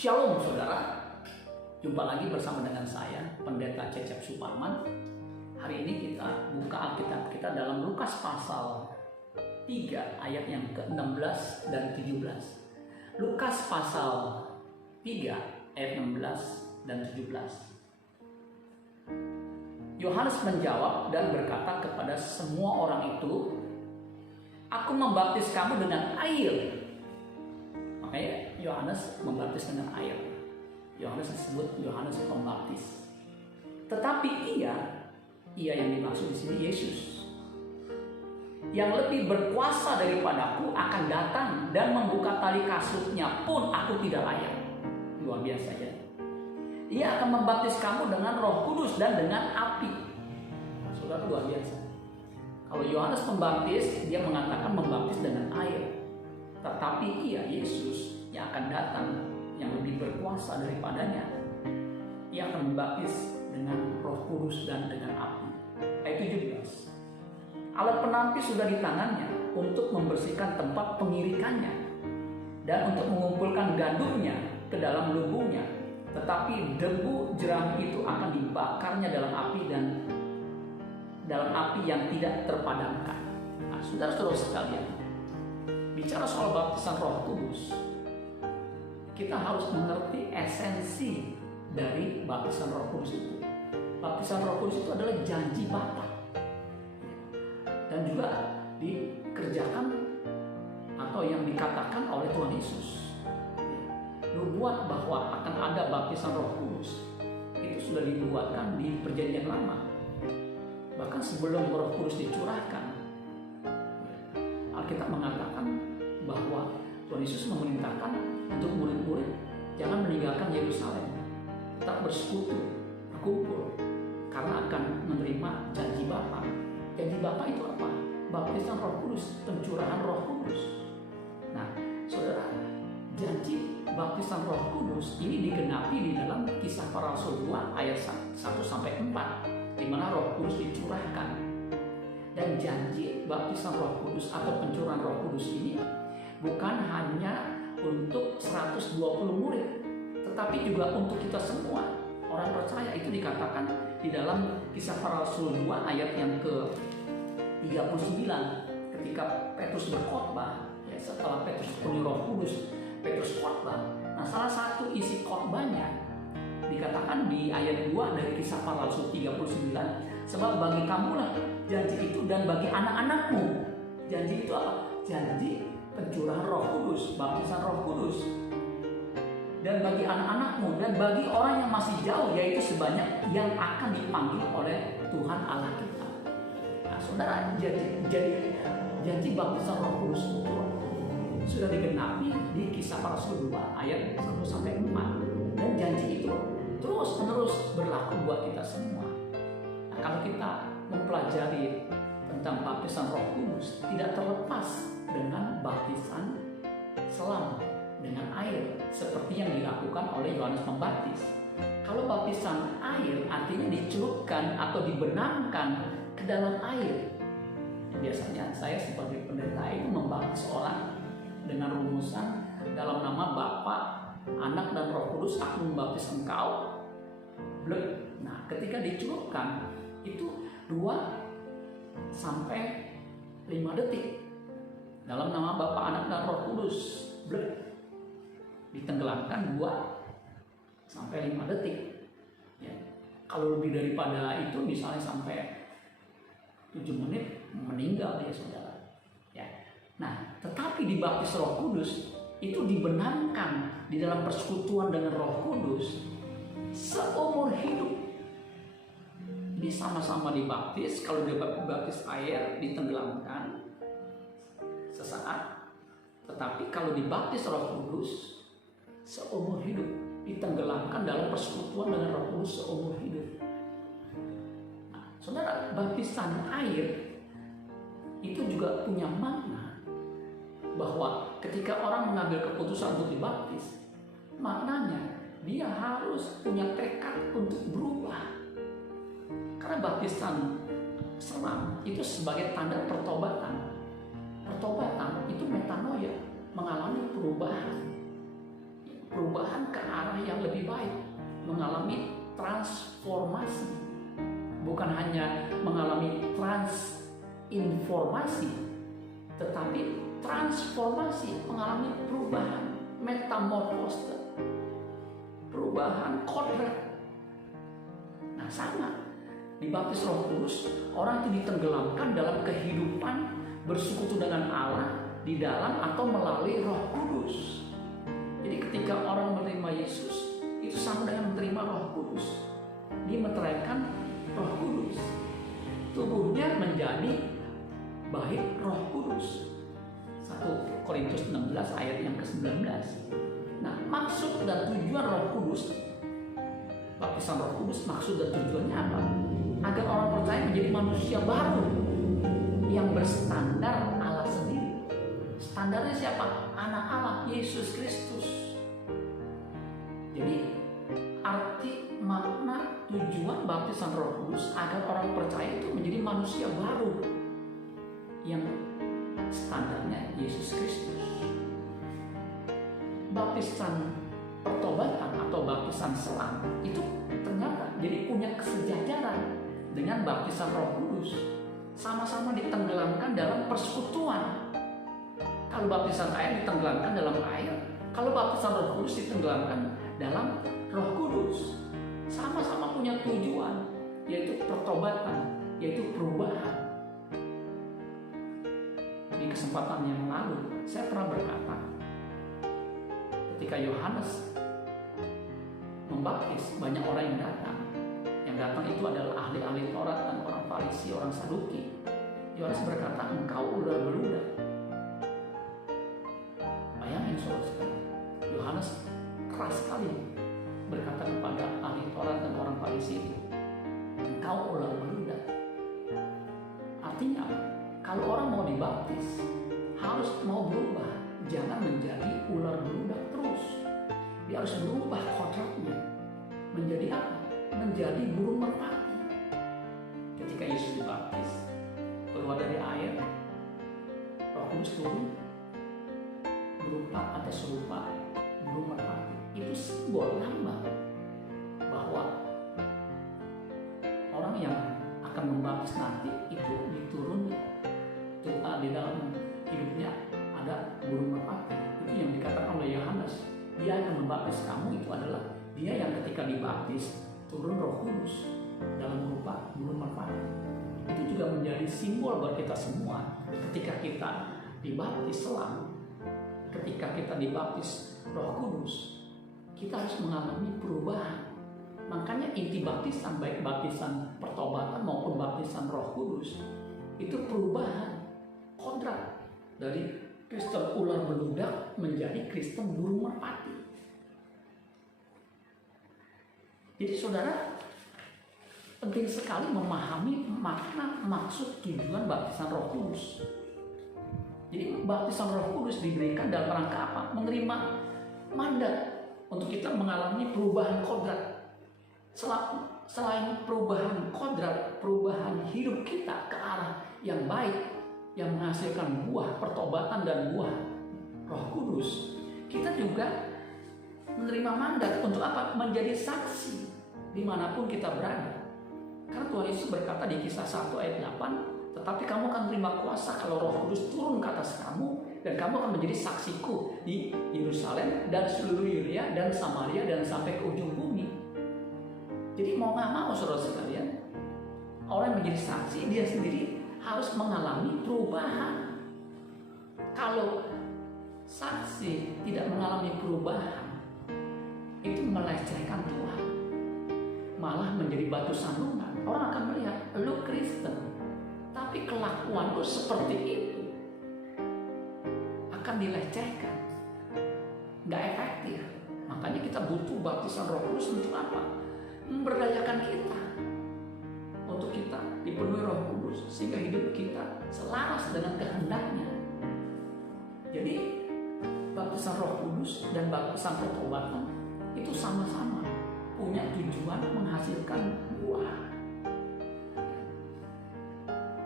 Shalom saudara, jumpa lagi bersama dengan saya, Pendeta Cecep Suparman. Hari ini kita buka Alkitab kita dalam Lukas pasal 3 ayat yang ke-16 dan 17. Lukas pasal 3 ayat 16 dan 17. Yohanes menjawab dan berkata kepada semua orang itu, "Aku membaptis kamu dengan air." Makanya Yohanes membaptis dengan air. Yohanes disebut Yohanes Pembaptis. Tetapi ia yang dimaksud di sini Yesus, yang lebih berkuasa daripadaku akan datang dan membuka tali kasutnya pun aku tidak layak. Luar biasa ya. Ia akan membaptis kamu dengan Roh Kudus dan dengan api. Nah, saudara, luar biasa. Kalau Yohanes Pembaptis, dia mengatakan membaptis dengan air. Tetapi ia, Yesus, yang akan datang, yang lebih berkuasa daripadanya, ia akan membaptis dengan Roh Kudus dan dengan api. Ayat 17. Alat penampi sudah di tangannya untuk membersihkan tempat pengirikannya dan untuk mengumpulkan gandumnya ke dalam lubungnya. Tetapi debu jerami itu akan dibakarnya dalam api dan dalam api yang tidak terpadamkan. Nah, saudara-saudara sekalian, bicara soal baptisan Roh Kudus, kita harus mengerti esensi dari baptisan Roh Kudus itu. Baptisan Roh Kudus itu adalah janji Bapa dan juga dikerjakan atau yang dikatakan oleh Tuhan Yesus. Nubuat bahwa akan ada baptisan Roh Kudus itu sudah dibuatkan di Perjanjian Lama. Bahkan sebelum Roh Kudus dicurahkan, Alkitab mengatakan bahwa Tuhan Yesus memerintahkan untuk murid-murid jangan meninggalkan Yerusalem, tetap bersekutu, berkumpul, karena akan menerima janji Bapa. Janji Bapa itu apa? Baptisan Roh Kudus, pencurahan Roh Kudus. Nah, saudara, janji baptisan Roh Kudus ini digenapi di dalam Kisah Para Rasul 2 ayat 1-4, di mana Roh Kudus dicurahkan. Dan janji baptisan Roh Kudus atau pencurahan Roh Kudus ini bukan hanya untuk 120 murid, tetapi juga untuk kita semua orang percaya. Itu dikatakan di dalam Kisah Para Rasul 2 ayat yang ke-39, ketika Petrus berkhotbah, ya, setelah Petrus penuh Roh Kudus, Petrus khotbah. Nah, salah satu isi khotbahnya dikatakan di ayat 2 dari Kisah Para Rasul 39, "Sebab bagi kamulah janji itu dan bagi anak-anakmu." Janji itu apa? Janji pencurahan Roh Kudus, baptisan Roh Kudus. Dan bagi anak-anakmu dan bagi orang yang masih jauh, yaitu sebanyak yang akan dipanggil oleh Tuhan Allah kita. Nah, saudara, jadi janji baptisan Roh Kudus itu sudah digenapi di Kisah Para Rasul 2 ayat 1-4. Dan janji itu terus-menerus berlaku buat kita semua. Nah, kalau kita mempelajari tentang baptisan Roh Kudus, tidak terlepas dengan baptisan selam dengan air seperti yang dilakukan oleh Yohanes Pembaptis. Kalau baptisan air artinya dicelupkan atau dibenamkan ke dalam air. Biasanya saya sebagai pendeta itu membaptis orang dengan rumusan dalam nama Bapa, Anak dan Roh Kudus aku membaptis engkau. Nah, ketika dicelupkan itu 2-5 detik dalam nama Bapa, Anak dan Roh Kudus. Ditenggelamkan 2-5 detik. Ya. Kalau lebih daripada itu, misalnya sampai 7 menit, meninggal dia, saudara. Ya. Nah, tetapi dibaptis Roh Kudus itu dibenamkan di dalam persekutuan dengan Roh Kudus seumur hidup. Ini sama-sama dibaptis. Kalau dibaptis air ditenggelamkan sesaat, tetapi kalau dibaptis Roh Kudus seumur hidup, ditenggelamkan dalam persekutuan dengan Roh Kudus seumur hidup. Nah, saudara, baptisan air itu juga punya makna bahwa ketika orang mengambil keputusan untuk dibaptis, maknanya dia harus punya tekad untuk berubah. Karena baptisan selam itu sebagai tanda pertobatan. Pertobatan itu metanoia, mengalami perubahan. perubahan ke arah yang lebih baik, mengalami transformasi, bukan hanya mengalami transinformasi, tetapi transformasi, mengalami perubahan, metamorfose, perubahan kodrat. Nah sama, dibaptis Roh Kudus, orang itu ditenggelamkan dalam kehidupan bersekutu dengan Allah di dalam atau melalui Roh Kudus. Jadi ketika orang menerima Yesus, itu sama dengan menerima Roh Kudus. Dia meteraikan Roh Kudus. Tubuhnya menjadi baik Roh Kudus. 1 Korintus 16 ayat yang ke-19. Nah, maksud dan tujuan Roh Kudus, baptisan Roh Kudus, maksud dan tujuannya apa? Agar orang percaya menjadi manusia baru yang berstandar Allah sendiri. Standarnya siapa? Anak Allah, Yesus Kristus. Jadi arti, makna, tujuan baptisan Roh Kudus agar orang percaya itu menjadi manusia baru yang standarnya Yesus Kristus. Baptisan pertobatan atau baptisan selam itu ternyata jadi punya kesejajaran dengan baptisan Roh Kudus. Sama-sama ditenggelamkan dalam persekutuan. Kalau baptisan air ditenggelamkan dalam air, kalau baptisan Roh Kudus ditenggelamkan dalam Roh Kudus. Sama-sama punya tujuan, yaitu pertobatan, yaitu perubahan. Di kesempatan yang lalu, saya pernah berkata, ketika Yohanes membaptis, banyak orang yang datang. Yang datang itu adalah ahli-ahli Taurat dan orang Farisi, orang Saduki. Yohanes berkata, engkau ular beludak. Bayangin saudara sekalian, Yohanes keras sekali berkata kepada ahli Taurat dan orang Farisi itu, engkau ular beludak. Artinya, kalau orang mau dibaptis, harus mau berubah, jangan menjadi ular beludak terus. Dia harus berubah kodratnya menjadi apa? Menjadi burung merpati. Ketika Yesus dibaptis, keluar dari air, Roh Kudus turun berupa atau serupa burung merpati. Itu simbol lambang bahwa orang yang akan membaptis nanti itu diturun di dalam hidupnya ada burung merpati. Itu yang dikatakan oleh Yohanes. Dia akan membaptis kamu, itu adalah dia yang ketika dibaptis turun Roh Kudus dalam rupa burung merpati. Itu juga menjadi simbol buat kita semua. Ketika kita dibaptis selam, ketika kita dibaptis Roh Kudus, kita harus mengalami perubahan. Makanya inti baptisan, baik baptisan pertobatan maupun baptisan Roh Kudus, itu perubahan kodrat dari Kristen ular beludak menjadi Kristen burung merpati. Jadi saudara, penting sekali memahami makna, maksud, tujuan baptisan Roh Kudus. Jadi baptisan Roh Kudus diberikan dalam rangka apa? Menerima mandat untuk kita mengalami perubahan kodrat. Selain perubahan kodrat, perubahan hidup kita ke arah yang baik, yang menghasilkan buah pertobatan dan buah Roh Kudus, kita juga menerima mandat untuk apa? Menjadi saksi dimanapun kita berada. Karena Tuhan Yesus berkata di Kisah 1 ayat 8, tetapi kamu akan terima kuasa kalau Roh Kudus turun ke atas kamu, dan kamu akan menjadi saksiku di Yerusalem dan seluruh Yudea dan Samaria dan sampai ke ujung bumi. Jadi mau nggak mau saudara sekalian, orang yang menjadi saksi dia sendiri harus mengalami perubahan. Kalau saksi tidak mengalami perubahan, itu melecehkan Tuhan, malah menjadi batu sandungan. Orang akan melihat lu Kristen, tapi kelakuan lu seperti itu, akan dilecehkan, nggak efektif. Makanya kita butuh baptisan Roh Kudus untuk apa? Memberdayakan kita, untuk kita dipenuhi Roh Kudus sehingga hidup kita selaras dengan kehendaknya. Jadi baptisan Roh Kudus dan baptisan pertobatan itu sama-sama punya tujuan menghasilkan buah.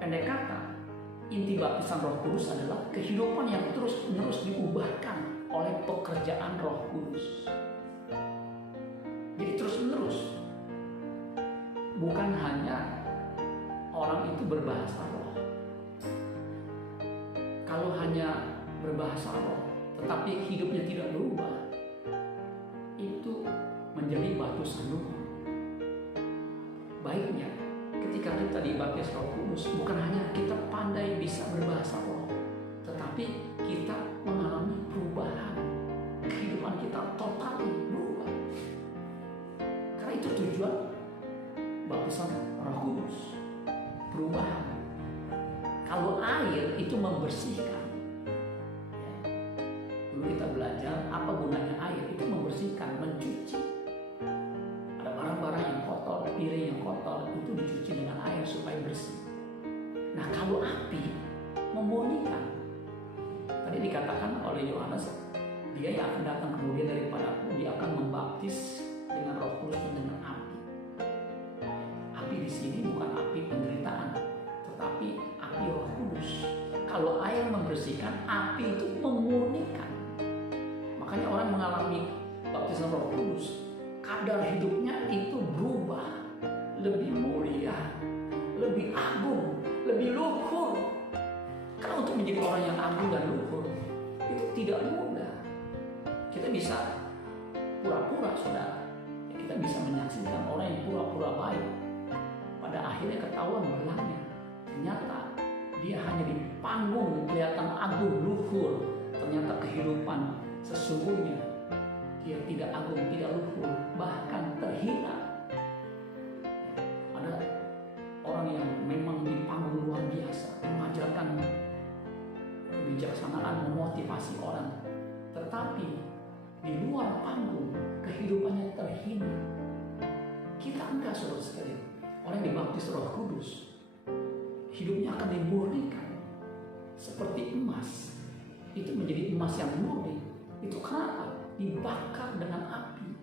Pendek kata, inti baptisan Roh Kudus adalah kehidupan yang terus-menerus diubahkan oleh pekerjaan Roh Kudus. Jadi terus menerus, bukan hanya orang itu berbahasa roh. Kalau hanya berbahasa roh tetapi hidupnya tidak berubah, itu menjadi batu sandungan. Baiknya ketika kita dibaptis Roh Kudus, bukan hanya kita pandai bisa berbahasa roh, tetapi kita mengalami perubahan. Kehidupan kita total berubah. Karena itu tujuan baptisan Roh Kudus, perubahan. Kalau air itu membersihkan, dulu kita belajar apa gunanya air, itu membersihkan, mencuci. Ada barang-barang yang kotor, piring yang kotor, itu dicuci dengan air supaya bersih. Nah, kalau api memurnikan. Tadi dikatakan oleh Yohanes, dia yang akan datang kemudian daripadaku, dia akan membaptis dengan Roh Kudus dan dengan api. Api di sini bukan api penderitaan, tetapi api Roh Kudus. Kalau air membersihkan, api itu memurnikan. Makanya orang mengalami baptisan Roh Kudus, kadar hidupnya itu berubah, lebih mulia, lebih agung, lebih luhur. Karena untuk menjadi orang yang agung dan luhur itu tidak mudah. Kita bisa pura-pura, saudara. Kita bisa menyaksikan orang yang pura-pura baik, pada akhirnya ketahuan belakangnya ternyata dia hanya di panggung kelihatan agung luhur, ternyata kehidupan sesungguhnya dia tidak agung, tidak luhur, bahkan terhina. Ada orang yang memang di panggung luar biasa, mengajarkan kebijaksanaan, memotivasi orang, tetapi di luar panggung kehidupannya terhina. Kita enggak, saudara sekalian. Orang yang dibaptis Roh Kudus, hidupnya akan dimurnikan seperti emas. Itu menjadi emas yang murni. Itu kenapa? Dibakar dengan api,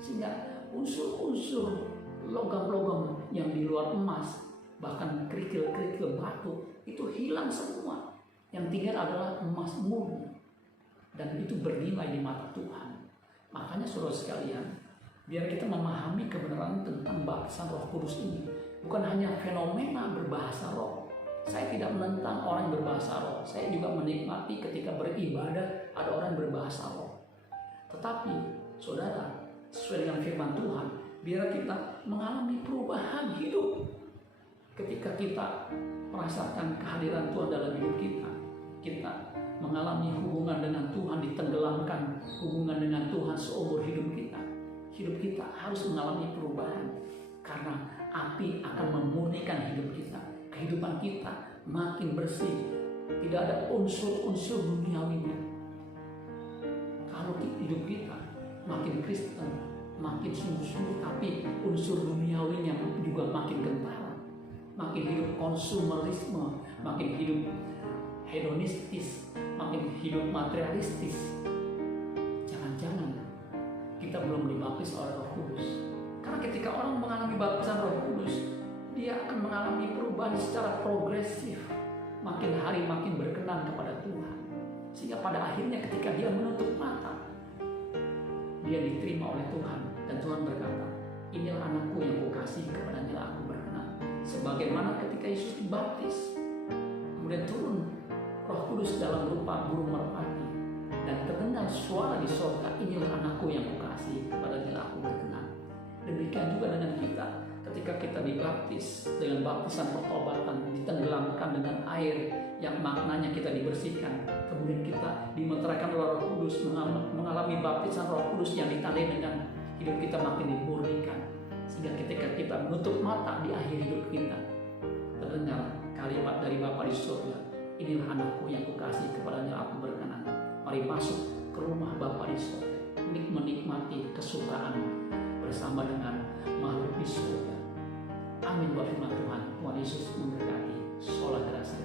sehingga unsur-unsur logam-logam yang di luar emas, bahkan kerikil-kerikil batu, itu hilang semua. Yang tinggal adalah emas murni, dan itu bernilai di mata Tuhan. Makanya saudara sekalian, biar kita memahami kebenaran tentang baptisan Roh Kudus ini, bukan hanya fenomena berbahasa roh. Saya tidak menentang orang yang berbahasa roh. Saya juga menikmati ketika beribadah ada orang yang berbahasa roh. Tetapi saudara, sesuai dengan firman Tuhan, biar kita mengalami perubahan hidup. Ketika kita merasakan kehadiran Tuhan dalam hidup kita, kita mengalami hubungan dengan Tuhan, ditenggelamkan hubungan dengan Tuhan seumur hidup kita. Hidup kita harus mengalami perubahan, karena api akan memurnikan hidup kita. Kehidupan kita makin bersih, tidak ada unsur-unsur duniawinya. Kalau hidup kita makin Kristen, makin sungguh-sungguh, tapi unsur duniawinya juga makin kentara, makin hidup konsumerisme, makin hidup hedonistis, makin hidup materialistis. Jangan-jangan kita belum dibaptis oleh Roh Kudus. Karena ketika orang mengalami baptisan Roh Kudus, dia akan mengalami perubahan secara progresif, makin hari makin berkenan kepada Tuhan, sehingga pada akhirnya ketika dia menutup mata, dia diterima oleh Tuhan, dan Tuhan berkata, inilah anakku yang kukasihi, kepadanya aku berkenan. Sebagaimana ketika Yesus dibaptis, kemudian turun Roh Kudus dalam rupa burung merpati, dan terdengar suara di surga, inilah anakku yang kukasihi, kepadanya aku berkenan. Demikian juga dengan kita, ketika kita dibaptis dengan baptisan pertobatan, ditenggelamkan dengan air yang maknanya kita dibersihkan, kemudian kita dimeteraikan oleh Roh Kudus, mengalami baptisan Roh Kudus yang ditandai dengan hidup kita makin dimurnikan, sehingga ketika kita menutup mata di akhir hidup kita, terdengar kalimat dari Bapa di surga, inilah anakku yang kukasihi, kepadanya aku berkenan. Mari masuk ke rumah Bapa di surga, menikmati kesukaan bersama dengan makhluk di surga. Amin buat firman Tuhan. Tuhan Yesus memberkati. Sola Gracia.